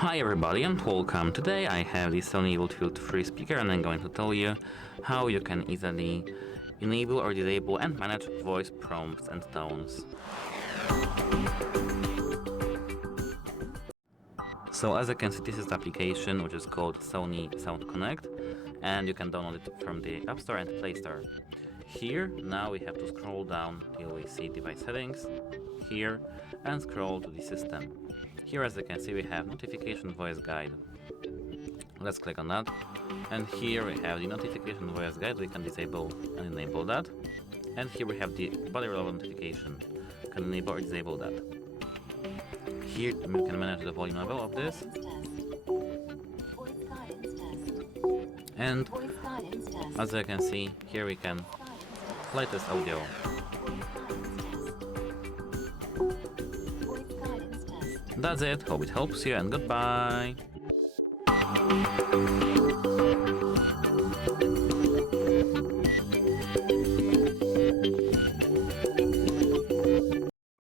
Hi everybody and welcome. Today I have the Sony ULT FIELD free speaker and I'm going to tell you how you can easily enable or disable and manage voice prompts and tones. So as you can see, this is the application which is called Sony Sound Connect and you can download it from the App Store and Play Store. Here now we have to scroll down till we see device settings here and scroll to the system. Here, as you can see, we have notification voice guide. Let's click on that, and here we have the notification voice guide. We can disable and enable that, and here we have the body level notification. You can enable or disable that. Here we can manage the volume level of this, and as you can see, here we can play this audio. That's it, hope it helps you and goodbye!